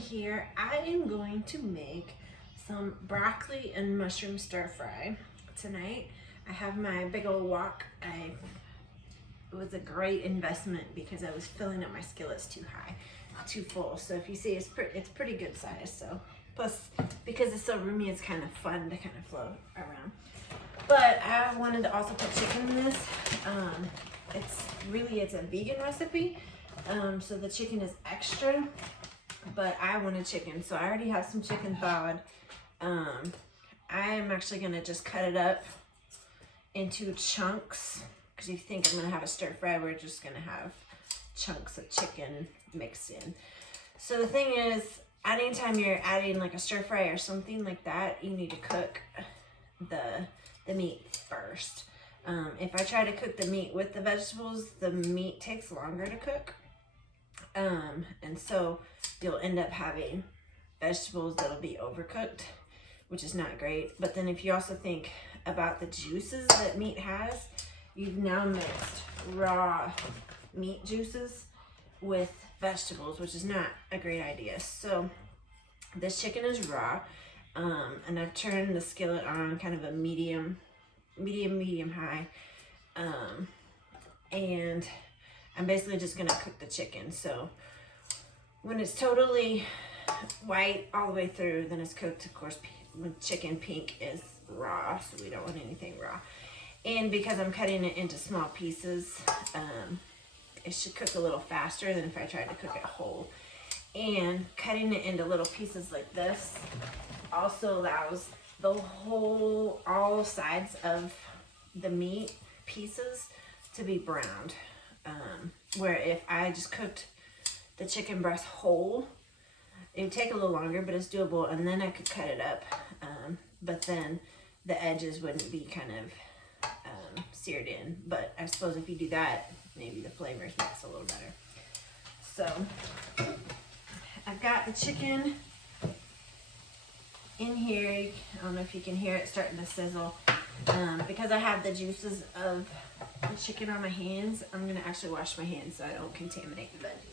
here I am going to make some broccoli and mushroom stir fry tonight. I have my big old wok. It was a great investment because I was filling up my skillets too high, too full. So if you see, it's pretty good size. So plus because it's so roomy, it's kind of fun to kind of float around. But I wanted to also put chicken in this. It's a vegan recipe. So the chicken is extra, but I wanted chicken. So I already have some chicken thawed. I am actually gonna just cut it up into chunks, because if you think I'm gonna have a stir fry, we're just gonna have chunks of chicken mixed in. So the thing is, anytime you're adding like a stir fry or something like that, you need to cook the meat first. If I try to cook the meat with the vegetables, the meat takes longer to cook. And so you'll end up having vegetables that'll be overcooked, which is not great. But then if you also think about the juices that meat has, you've now mixed raw meat juices with vegetables, which is not a great idea. So this chicken is raw, and I've turned the skillet on kind of a medium high, and I'm basically just gonna cook the chicken. So when it's totally white all the way through, then it's cooked. Of course, when chicken pink is raw, so we don't want anything raw. And because I'm cutting it into small pieces, it should cook a little faster than if I tried to cook it whole. And cutting it into little pieces like this also allows all sides of the meat pieces to be browned. Where if I just cooked the chicken breast whole, it would take a little longer, but it's doable, and then I could cut it up. But then the edges wouldn't be kind of seared in. But I suppose if you do that, maybe the flavors mix a little better. So I've got the chicken in here. I don't know if you can hear it starting to sizzle. Because I have the juices of the chicken on my hands, I'm gonna actually wash my hands so I don't contaminate the veggies.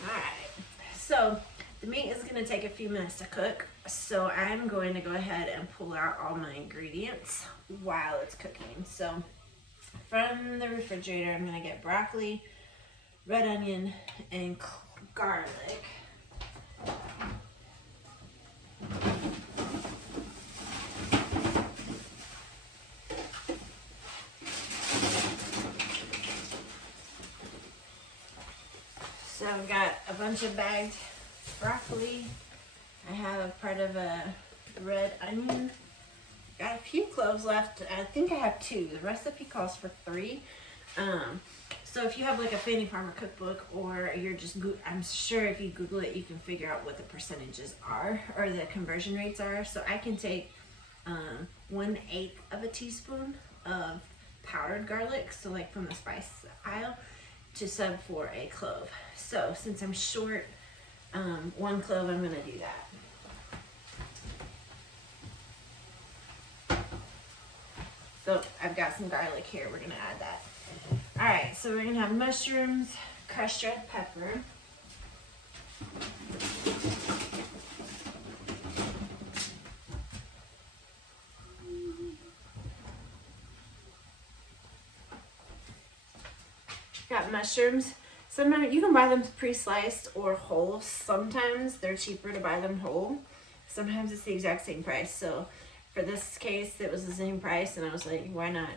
Alright, so the meat is gonna take a few minutes to cook, so I'm going to go ahead and pull out all my ingredients while it's cooking. So from the refrigerator, I'm gonna get broccoli, red onion, and garlic. So I've got a bunch of bagged broccoli. I have part of a red onion. Got a few cloves left. I think I have 2. The recipe calls for 3. So if you have like a Fannie Farmer cookbook, or you're just, I'm sure if you Google it, you can figure out what the percentages are, or the conversion rates are. So I can take 1/8 of a teaspoon of powdered garlic, so like from the spice aisle, to sub for a clove. So since I'm short 1 clove, I'm gonna do that. So I've got some garlic here, we're gonna add that. All right, so we're gonna have mushrooms, crushed red pepper, got mushrooms. Sometimes you can buy them pre-sliced or whole. Sometimes they're cheaper to buy them whole. Sometimes it's the exact same price. So for this case, it was the same price, and I was like, why not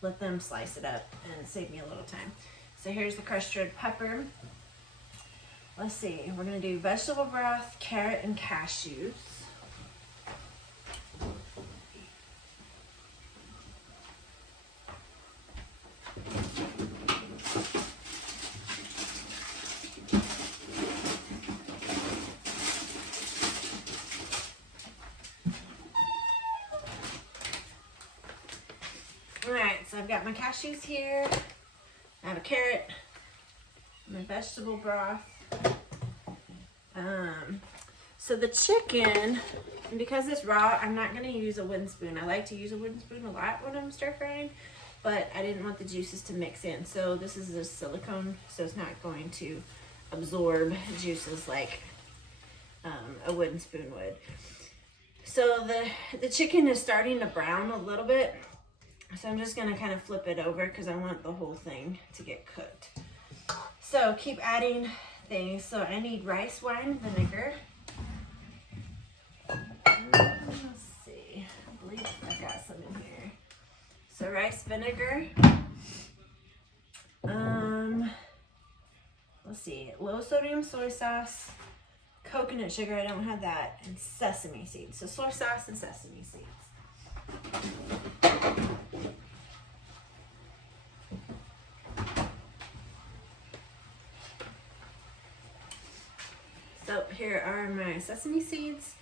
let them slice it up and save me a little time. So here's the crushed red pepper. Let's see, we're gonna do vegetable broth, carrot, and cashews. Alright, so I've got my cashews here. I have a carrot, my vegetable broth. So the chicken, because it's raw, I'm not going to use a wooden spoon. I like to use a wooden spoon a lot when I'm stir frying, but I didn't want the juices to mix in. So this is a silicone, so it's not going to absorb juices like a wooden spoon would. So the chicken is starting to brown a little bit. So I'm just gonna kind of flip it over because I want the whole thing to get cooked. So keep adding things. So I need rice wine vinegar. Let's see, I believe I got some in here. So rice vinegar. Let's see, low sodium soy sauce, coconut sugar, I don't have that, and sesame seeds. So soy sauce and sesame seeds. So here are my sesame seeds.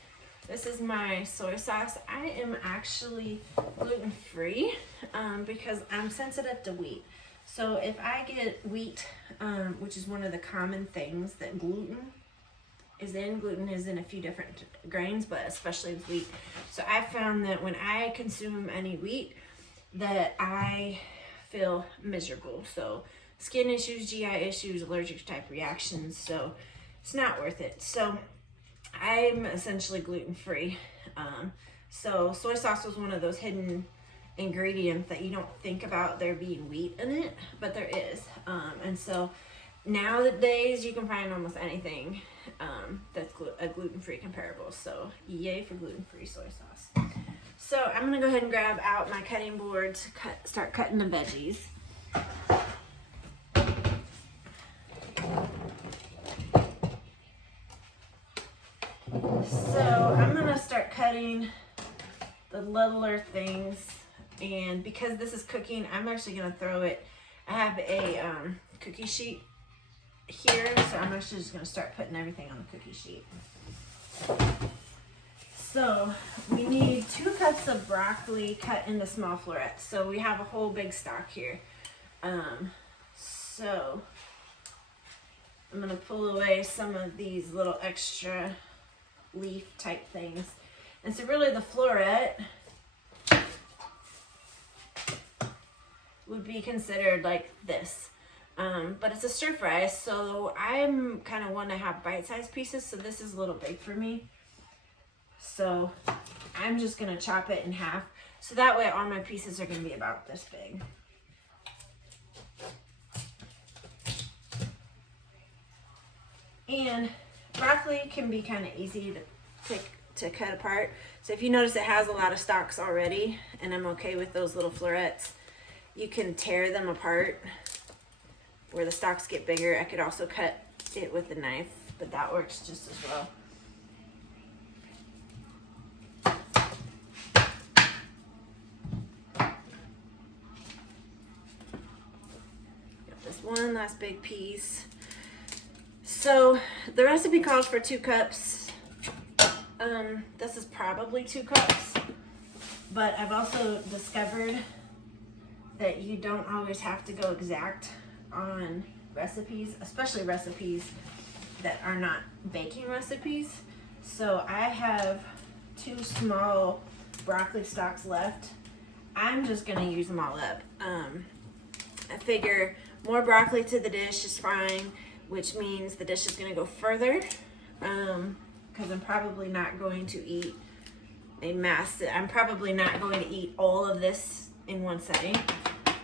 This is my soy sauce. I am actually gluten-free because I'm sensitive to wheat. So if I get wheat, which is one of the common things that gluten is in a few different grains, but especially with wheat. So I found that when I consume any wheat, that I feel miserable. So skin issues, GI issues, allergic type reactions. So it's not worth it. So I'm essentially gluten-free. So soy sauce was one of those hidden ingredients that you don't think about there being wheat in it, but there is. And so nowadays you can find almost anything that's a gluten-free comparable. So yay for gluten-free soy sauce. So I'm gonna go ahead and grab out my cutting board to start cutting the veggies. So I'm gonna start cutting the littler things, and because this is cooking, I'm actually gonna throw it. I have a cookie sheet here, so I'm actually just gonna start putting everything on the cookie sheet. So we need 2 cups of broccoli cut into small florets. So we have a whole big stock here. So I'm gonna pull away some of these little extra leaf type things. And so really the floret would be considered like this. But it's a stir fry, so I'm kind of want to have bite-sized pieces, so this is a little big for me. So I'm just gonna chop it in half, so that way all my pieces are gonna be about this big. And broccoli can be kind of easy to cut apart. So if you notice it has a lot of stalks already, and I'm okay with those little florets, you can tear them apart where the stalks get bigger. I could also cut it with a knife, but that works just as well. Got this one last big piece. So the recipe calls for 2 cups. This is probably 2 cups, but I've also discovered that you don't always have to go exact on recipes, especially recipes that are not baking recipes. So I have 2 small broccoli stalks left. I'm just gonna use them all up. I figure more broccoli to the dish is fine, which means the dish is gonna go further, because I'm probably not going to eat I'm probably not going to eat all of this in one setting.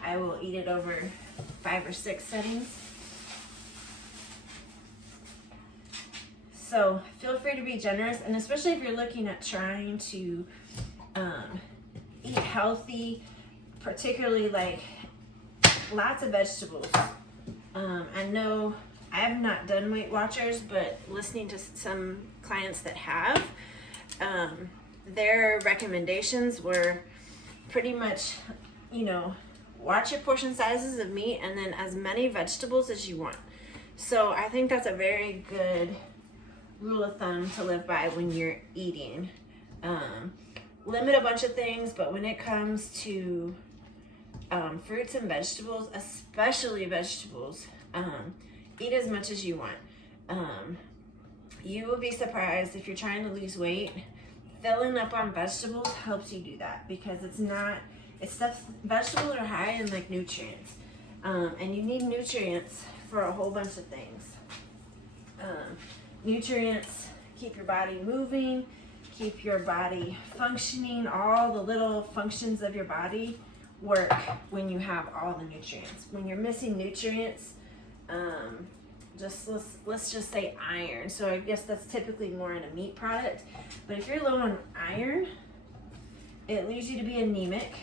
I will eat it over 5 or 6 settings. So feel free to be generous, and especially if you're looking at trying to eat healthy, particularly like lots of vegetables. I know I have not done Weight Watchers, but listening to some clients that have, their recommendations were pretty much, watch your portion sizes of meat and then as many vegetables as you want. So I think that's a very good rule of thumb to live by when you're eating. Limit a bunch of things, but when it comes to fruits and vegetables, especially vegetables, eat as much as you want. You will be surprised if you're trying to lose weight. Filling up on vegetables helps you do that, because it's not It's stuff, vegetables are high in like nutrients. And you need nutrients for a whole bunch of things. Nutrients keep your body moving, keep your body functioning. All the little functions of your body work when you have all the nutrients. When you're missing nutrients, let's just say iron. So I guess that's typically more in a meat product. But if you're low on iron, it leads you to be anemic,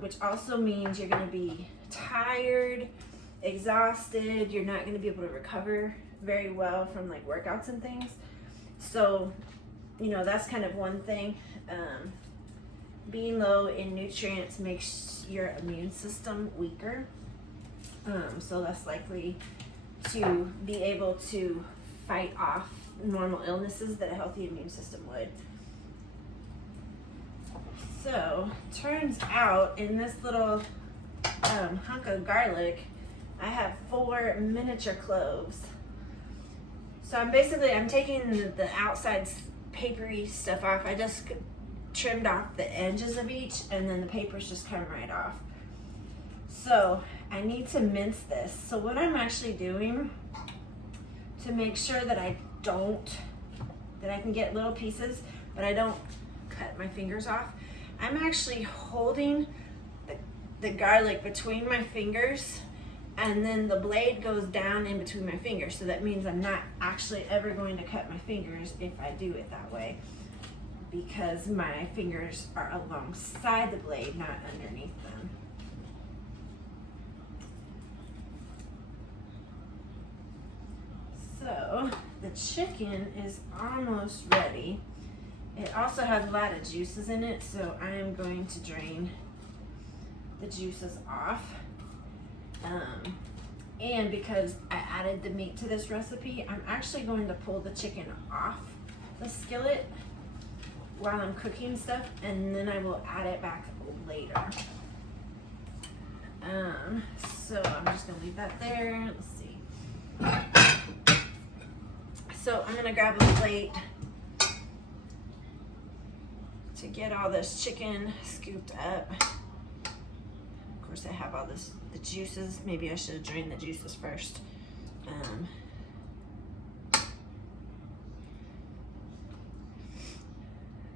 which also means you're going to be tired, exhausted. You're not going to be able to recover very well from like workouts and things. So, you know, that's kind of one thing. Being low in nutrients makes your immune system weaker. So less likely to be able to fight off normal illnesses that a healthy immune system would. So, turns out in this little hunk of garlic, I have 4 miniature cloves. So I'm taking the outside papery stuff off. I just trimmed off the edges of each, and then the papers just come right off. So I need to mince this. So what I'm actually doing to make sure that I can get little pieces, but I don't cut my fingers off, I'm actually holding the garlic between my fingers, and then the blade goes down in between my fingers. So that means I'm not actually ever going to cut my fingers if I do it that way, because my fingers are alongside the blade, not underneath them. So the chicken is almost ready. It also has a lot of juices in it, so I am going to drain the juices off. And because I added the meat to this recipe, I'm actually going to pull the chicken off the skillet while I'm cooking stuff, and then I will add it back later. So I'm just gonna leave that there. Let's see. So I'm gonna grab a plate to get all this chicken scooped up. Of course, I have all the juices. Maybe I should have drained the juices first.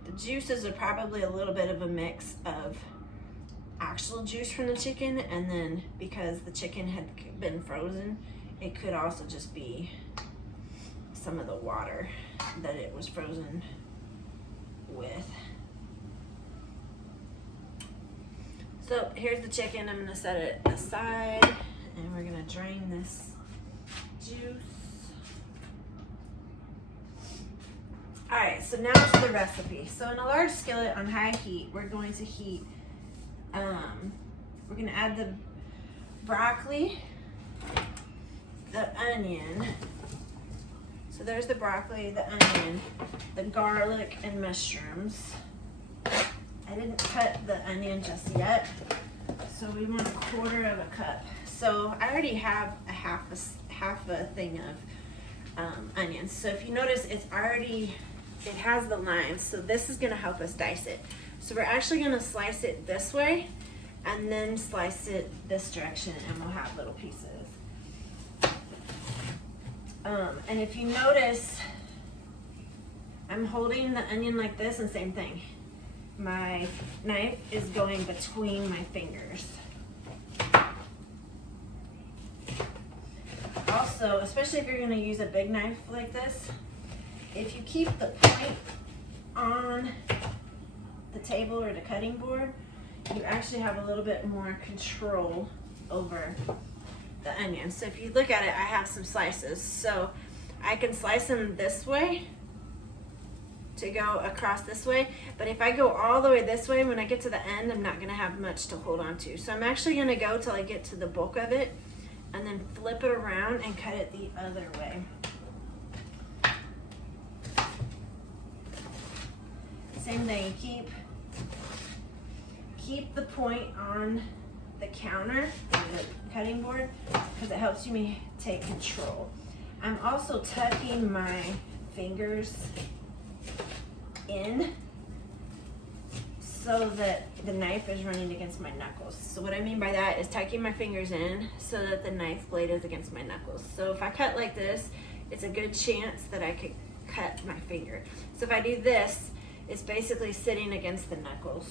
The juices are probably a little bit of a mix of actual juice from the chicken, and then because the chicken had been frozen, it could also just be some of the water that it was frozen with. So here's the chicken. I'm gonna set it aside, and we're gonna drain this juice. All right, so now to the recipe. So in a large skillet on high heat, we're going to heat, we're gonna add the broccoli, the onion. So there's the broccoli, the onion, the garlic, and mushrooms. I didn't cut the onion just yet, so we want 1/4 of a cup. So I already have a half a thing of onions. So if you notice, it has the lines, so this is gonna help us dice it. So we're actually gonna slice it this way, and then slice it this direction, and we'll have little pieces. And if you notice, I'm holding the onion like this, and same thing. My knife is going between my fingers. Also, especially if you're gonna use a big knife like this, if you keep the point on the table or the cutting board, you actually have a little bit more control over the onion. So if you look at it, I have some slices. So I can slice them this way to go across this way, but if I go all the way this way, when I get to the end, I'm not gonna have much to hold on to. So I'm actually gonna go till I get to the bulk of it, and then flip it around and cut it the other way. Same thing, keep the point on the counter or the cutting board, because it helps me take control. I'm also tucking my fingers in so that the knife is running against my knuckles. So what I mean by that is tucking my fingers in so that the knife blade is against my knuckles. So if I cut like this, it's a good chance that I could cut my finger. So if I do this, it's basically sitting against the knuckles.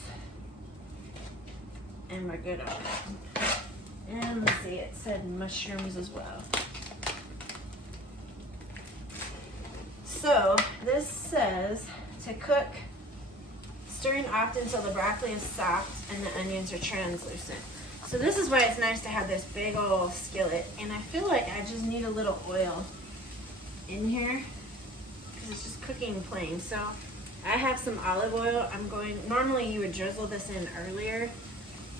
And we're good on that. And let's see, it said mushrooms as well. So this says to cook, stirring often until the broccoli is soft and the onions are translucent. So this is why it's nice to have this big old skillet. And I feel like I just need a little oil in here because it's just cooking plain. So I have some olive oil. Normally you would drizzle this in earlier,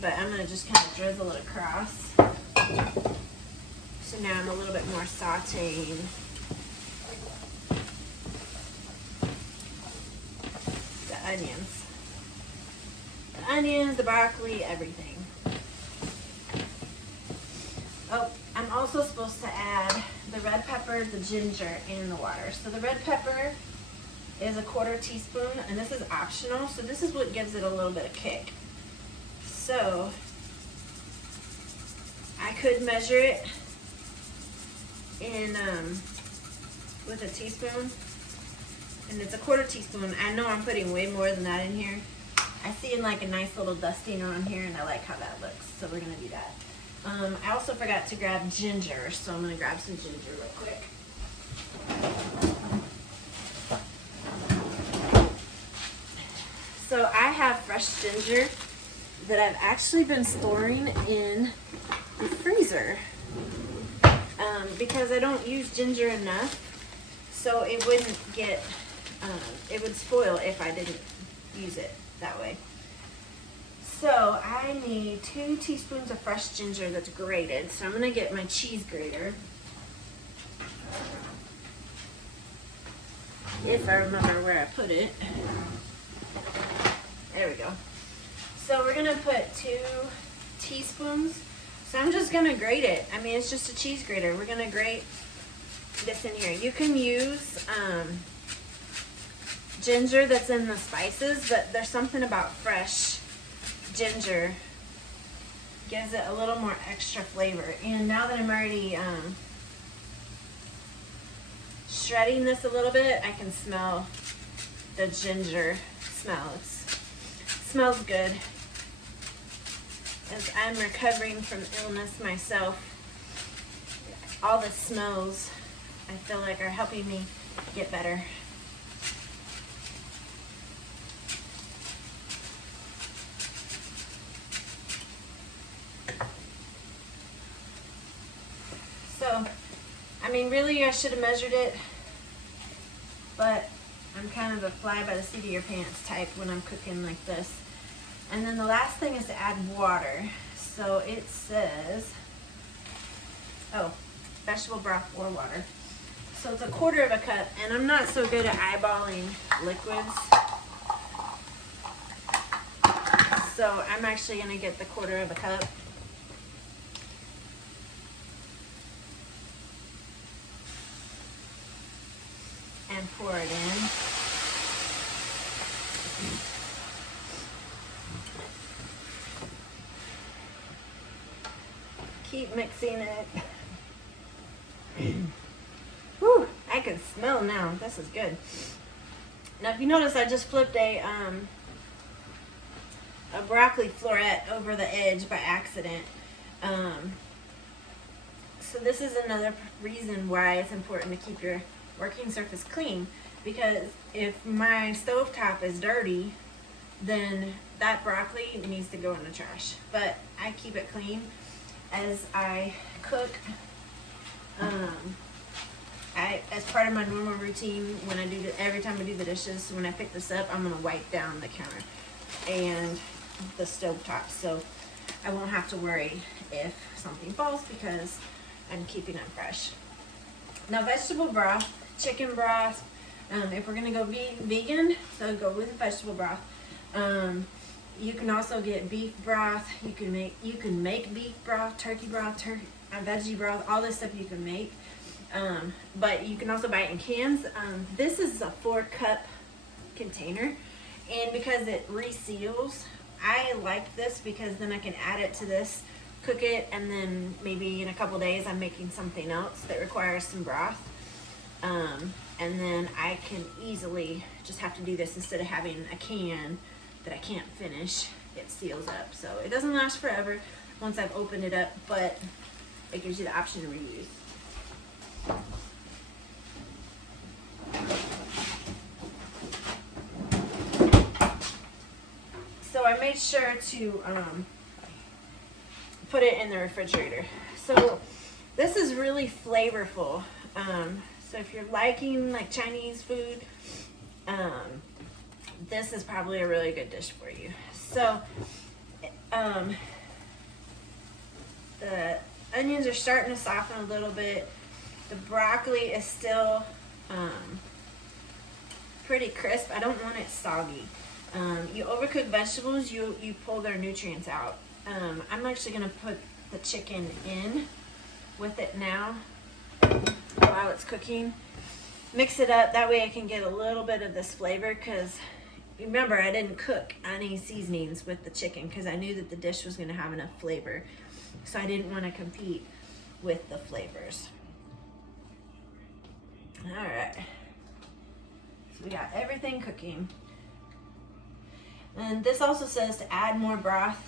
but I'm gonna just kind of drizzle it across. So now I'm a little bit more sauteing. The onions, the broccoli, everything. Oh, I'm also supposed to add the red pepper, the ginger, and the water. So the red pepper is a 1/4 teaspoon, and this is optional. So this is what gives it a little bit of kick. So I could measure it in with a teaspoon. And it's a 1/4 teaspoon. I know I'm putting way more than that in here. I see like a nice little dusting on here, and I like how that looks. So we're gonna do that. I also forgot to grab ginger, so I'm gonna grab some ginger real quick. So I have fresh ginger that I've actually been storing in the freezer because I don't use ginger enough, so it wouldn't get it would spoil if I didn't use it that way. So I need 2 teaspoons of fresh ginger that's grated. So I'm gonna get my cheese grater. If I remember where I put it. There we go. So we're gonna put 2 teaspoons. So I'm just gonna grate it. I mean, it's just a cheese grater. We're gonna grate this in here. You can use ginger that's in the spices, but there's something about fresh ginger gives it a little more extra flavor. And now that I'm already shredding this a little bit, I can smell the ginger smell. It smells good. As I'm recovering from illness myself, all the smells I feel like are helping me get better. So, I mean, really I should have measured it, but I'm kind of a fly by the seat of your pants type when I'm cooking like this. And then the last thing is to add water. So it says, oh, vegetable broth or water. So it's a 1/4 cup, and I'm not so good at eyeballing liquids. So I'm actually gonna get the 1/4 cup. And pour it in. Keep mixing it. Whew, I can smell now. This is good. Now, if you notice, I just flipped a broccoli floret over the edge by accident. So this is another reason why it's important to keep your working surface clean, because if my stovetop is dirty, then that broccoli needs to go in the trash. But I keep it clean as I cook. As part of my normal routine, when I do every time I do the dishes, when I pick this up, I'm gonna wipe down the counter and the stovetop, so I won't have to worry if something falls because I'm keeping it fresh. Now, vegetable broth, chicken broth, if we're gonna go vegan, so go with vegetable broth. You can also get beef broth. You can make beef broth, turkey broth, veggie broth, all this stuff you can make. But you can also buy it in cans. This is a 4-cup container, And because it reseals, I like this because then I can add it to this, cook it, and then maybe in a couple days I'm making something else that requires some broth. And then I can easily just have to do this instead of having a can that I can't finish. It seals up. So it doesn't last forever once I've opened it up, but it gives you the option to reuse. So I made sure to put it in the refrigerator. So this is really flavorful. So if you're liking like Chinese food, this is probably a really good dish for you. So the onions are starting to soften a little bit. The broccoli is still pretty crisp. I don't want it soggy. You overcook vegetables, you pull their nutrients out. I'm actually gonna put the chicken in with it now while it's cooking. Mix it up, that way I can get a little bit of this flavor, because remember I didn't cook any seasonings with the chicken because I knew that the dish was gonna have enough flavor. So I didn't want to compete with the flavors. All right, so we got everything cooking. And this also says to add more broth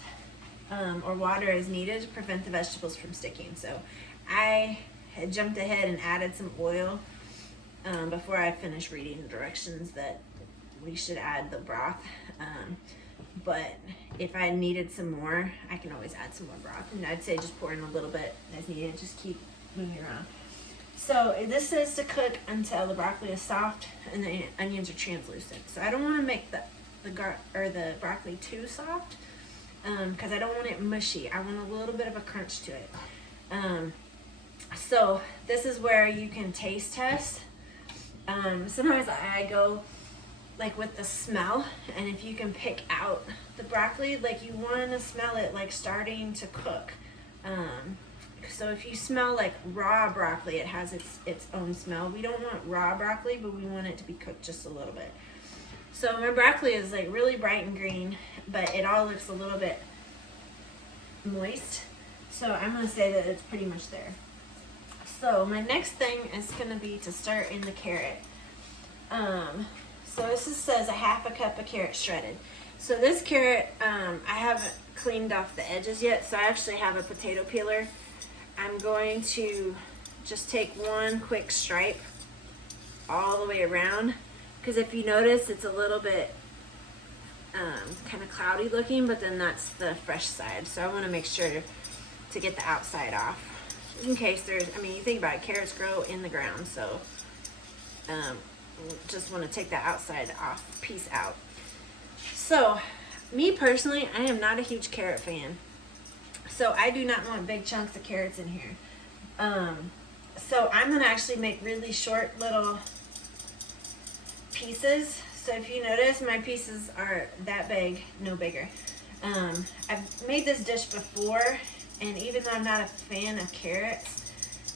or water as needed to prevent the vegetables from sticking. So I had jumped ahead and added some oil before I finished reading the directions that we should add the broth. But if I needed some more, I can always add some more broth. And I'd say just pour in a little bit as needed, just keep moving around. So this says to cook until the broccoli is soft and the onions are translucent. So I don't want to make the broccoli too soft because I don't want it mushy. I want a little bit of a crunch to it. So this is where you can taste test. Sometimes I go like with the smell, and if you can pick out the broccoli, like you want to smell it like starting to cook. So if you smell like raw broccoli, it has its own smell. We don't want raw broccoli, but we want it to be cooked just a little bit. So my broccoli is like really bright and green, but it all looks a little bit moist. So I'm gonna say that it's pretty much there. So my next thing is gonna be to start in the carrot. So this says a half a cup of carrot shredded. So this carrot, I haven't cleaned off the edges yet, so I actually have a potato peeler. I'm going to just take one quick stripe all the way around, because if you notice, it's a little bit kind of cloudy looking, but then that's the fresh side. So I want to make sure to get the outside off, in case there's, I mean, you think about it, carrots grow in the ground, so just want to take that outside off piece out. So me personally, I am not a huge carrot fan, so I do not want big chunks of carrots in here. So I'm gonna actually make really short little pieces. So if you notice, my pieces are that big, no bigger. I've made this dish before, and even though I'm not a fan of carrots,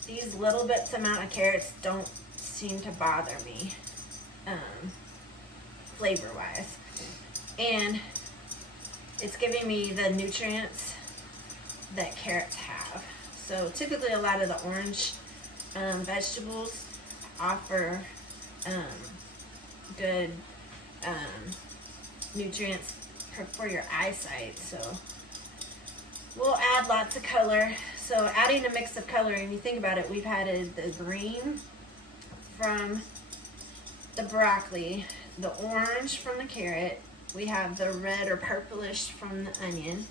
these little bits amount of carrots don't seem to bother me flavor wise, and it's giving me the nutrients that carrots have. So typically a lot of the orange vegetables offer good nutrients for your eyesight. So we'll add lots of color. So adding a mix of color, and you think about it, we've added the green from the broccoli, the orange from the carrot, we have the red or purplish from the onion.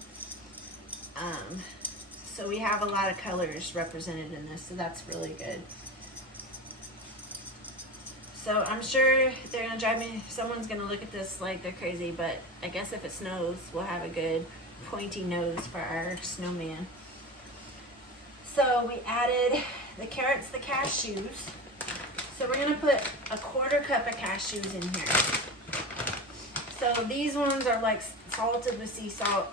So we have a lot of colors represented in this, so that's really good. So I'm sure they're gonna drive me, someone's gonna look at this like they're crazy, but I guess if it snows, we'll have a good pointy nose for our snowman. So we added the carrots, the cashews. So we're gonna put a 1/4 cup of cashews in here. So these ones are like salted with sea salt.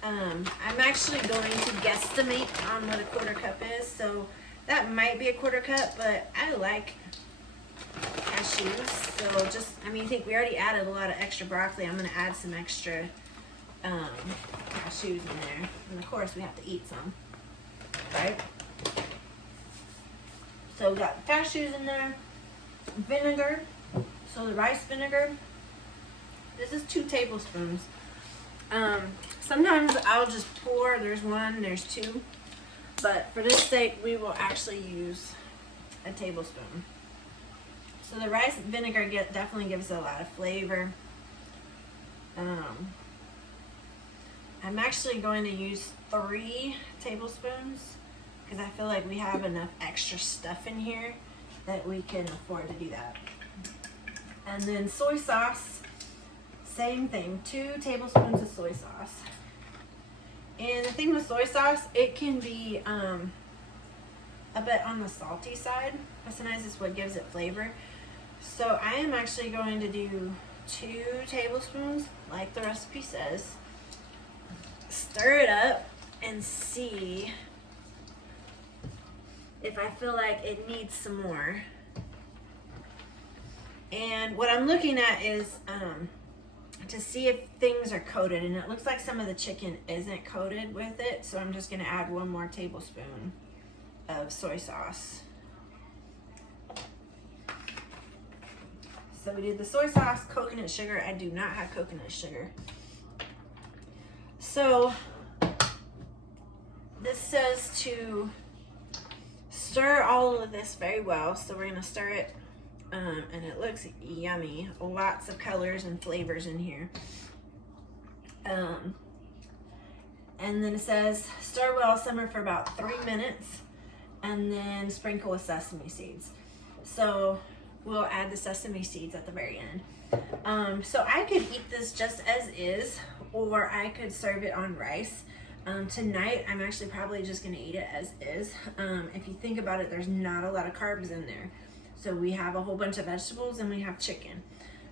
I'm actually going to guesstimate on what a 1/4 cup is. So that might be a 1/4 cup, but I like cashews cashews. So just, I mean, I think we already added a lot of extra broccoli. I'm gonna add some extra cashews in there. And of course we have to eat some, right? So we got cashews in there, vinegar. So the rice vinegar, this is 2 tablespoons. Sometimes I'll just pour, there's 1, there's 2. But for this sake, we will actually use a tablespoon. So the rice vinegar definitely gives a lot of flavor. I'm actually going to use 3 tablespoons because I feel like we have enough extra stuff in here that we can afford to do that. And then soy sauce, same thing, 2 tablespoons of soy sauce. And the thing with soy sauce, it can be a bit on the salty side, but sometimes it's what gives it flavor. So I am actually going to do 2 tablespoons, like the recipe says. Stir it up and see if I feel like it needs some more. And what I'm looking at is to see if things are coated, and it looks like some of the chicken isn't coated with it, so I'm just going to add 1 more tablespoon of soy sauce. So we did the soy sauce, coconut sugar. I do not have coconut sugar. So this says to stir all of this very well, so we're going to stir it. And it looks yummy. Lots of colors and flavors in here. And then it says stir well, simmer for about 3 minutes, and then sprinkle with sesame seeds. So we'll add the sesame seeds at the very end. So I could eat this just as is, or I could serve it on rice. Tonight I'm actually probably just gonna eat it as is. If you think about it, there's not a lot of carbs in there. So we have a whole bunch of vegetables and we have chicken.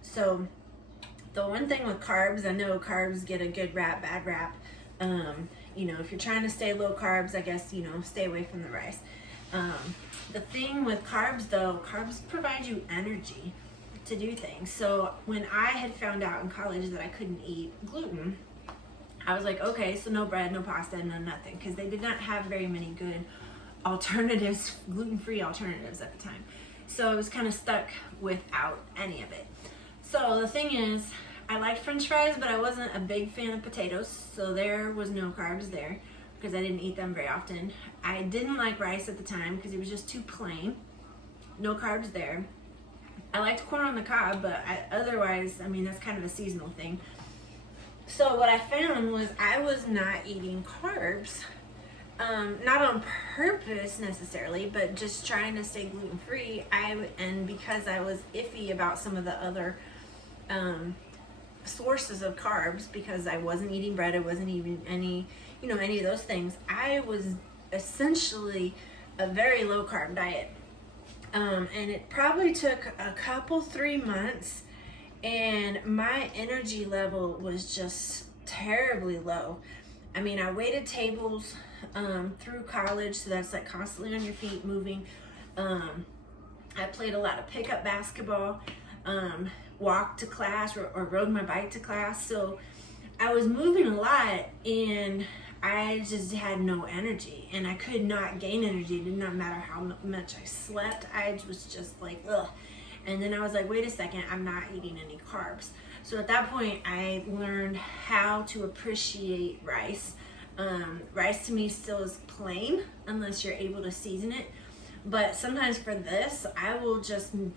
So the one thing with carbs, I know carbs get a good rap, bad rap. You know, if you're trying to stay low carbs, I guess, you know, stay away from the rice. The thing with carbs though, carbs provide you energy to do things. So when I had found out in college that I couldn't eat gluten, I was like, okay, so no bread, no pasta, no nothing. Because they did not have very many good alternatives, gluten-free alternatives at the time. So I was kind of stuck without any of it. So the thing is, I liked French fries, but I wasn't a big fan of potatoes. So there was no carbs there because I didn't eat them very often. I didn't like rice at the time because it was just too plain. No carbs there. I liked corn on the cob, but otherwise, I mean, that's kind of a seasonal thing. So what I found was I was not eating carbs. Not on purpose necessarily, but just trying to stay gluten-free. And because I was iffy about some of the other sources of carbs, because I wasn't eating bread, I wasn't eating any of those things, I was essentially a very low carb diet. And it probably took a couple, 3 months, and my energy level was just terribly low. I mean, I waited tables through college, so that's like constantly on your feet moving. I played a lot of pickup basketball, walked to class or rode my bike to class. So I was moving a lot and I just had no energy, and I could not gain energy. It did not matter how much I slept. I was just like, ugh. And then I was like, wait a second, I'm not eating any carbs. So at that point, I learned how to appreciate rice. Rice to me still is plain unless you're able to season it. But sometimes for this,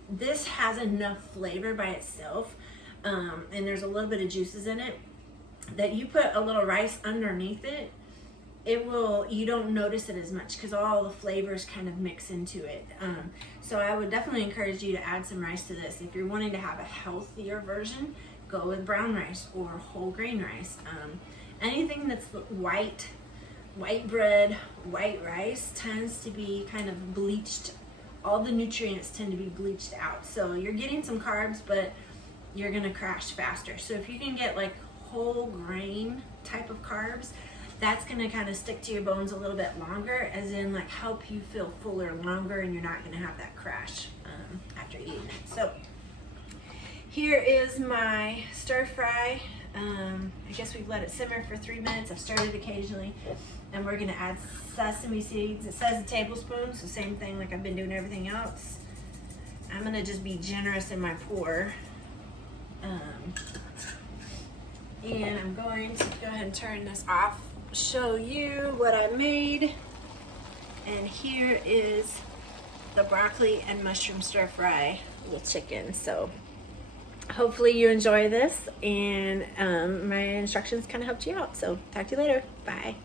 this has enough flavor by itself, and there's a little bit of juices in it, that you put a little rice underneath it, you don't notice it as much because all the flavors kind of mix into it. So I would definitely encourage you to add some rice to this. If you're wanting to have a healthier version, go with brown rice or whole grain rice. Anything that's white bread, white rice tends to be kind of bleached. All the nutrients tend to be bleached out. So you're getting some carbs, but you're gonna crash faster. So if you can get like whole grain type of carbs, that's gonna kind of stick to your bones a little bit longer, as in like help you feel fuller longer, and you're not gonna have that crash. after eating it. So here is my stir fry. I guess we've let it simmer for 3 minutes. I've stirred it occasionally. And we're gonna add sesame seeds. It says a tablespoon, so same thing like I've been doing everything else. I'm gonna just be generous in my pour. And I'm going to go ahead and turn this off, show you what I made. And here is the broccoli and mushroom stir fry with chicken. So hopefully you enjoy this, and my instructions kind of helped you out. So talk to you later. Bye.